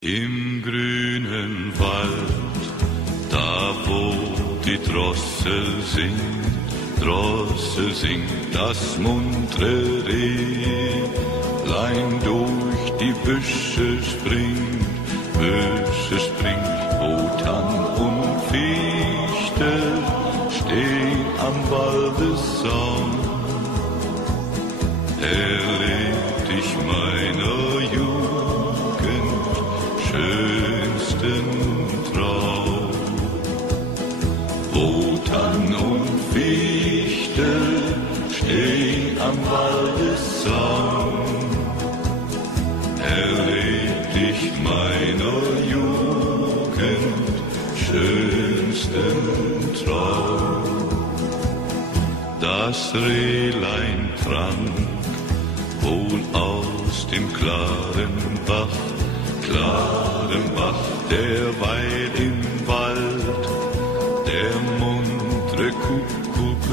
Im grünen Wald, da wo die Drossel singt das muntre Rehlein durch die Büsche springt, wo Tann und Fichte stehen am Waldessaum. Erlebt ich meiner Jugend schönsten Traum, wo Tann und Fichte stehen am Waldessaum. Erlebt ich meiner Jugend schönsten Traum. Das Rehlein trank wohl aus dem klaren Bach, derweil im Wald der muntre Kuckuck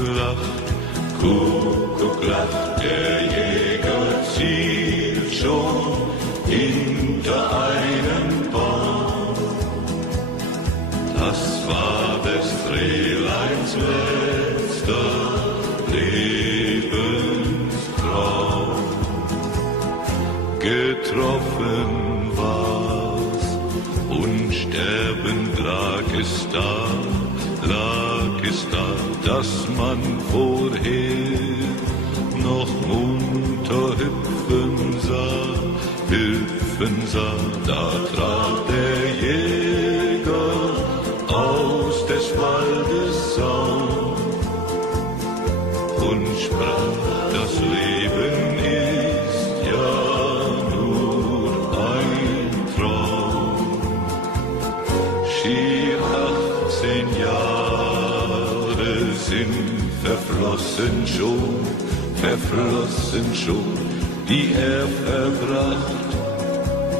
lacht, der Jäger zielt schon hinter einem Baum. Das war des Rehleins letzter Lebenstraum. Getroffen war's, unsterbend lag es da, dass man vorher noch munter hüpfen sah, da trat der Jäger aus des Waldes Saum und sprach, das Leben ist ja nur ein Traum. Schier 18 Jahre sind verflossen schon, die er verbracht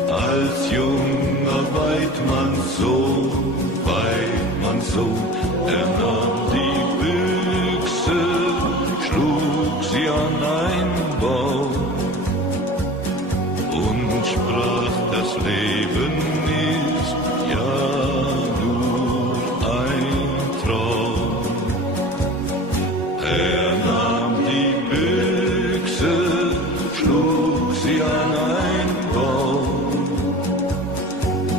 als junger Weidmannssohn. Er nahm die Büchse, schlug sie an einen Baum und sprach, das Leben ist ja nur ein Traum. Er nahm die Büchse, schlug sie an einen Baum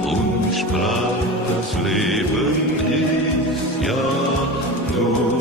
und sprach, das Leben ist ja nur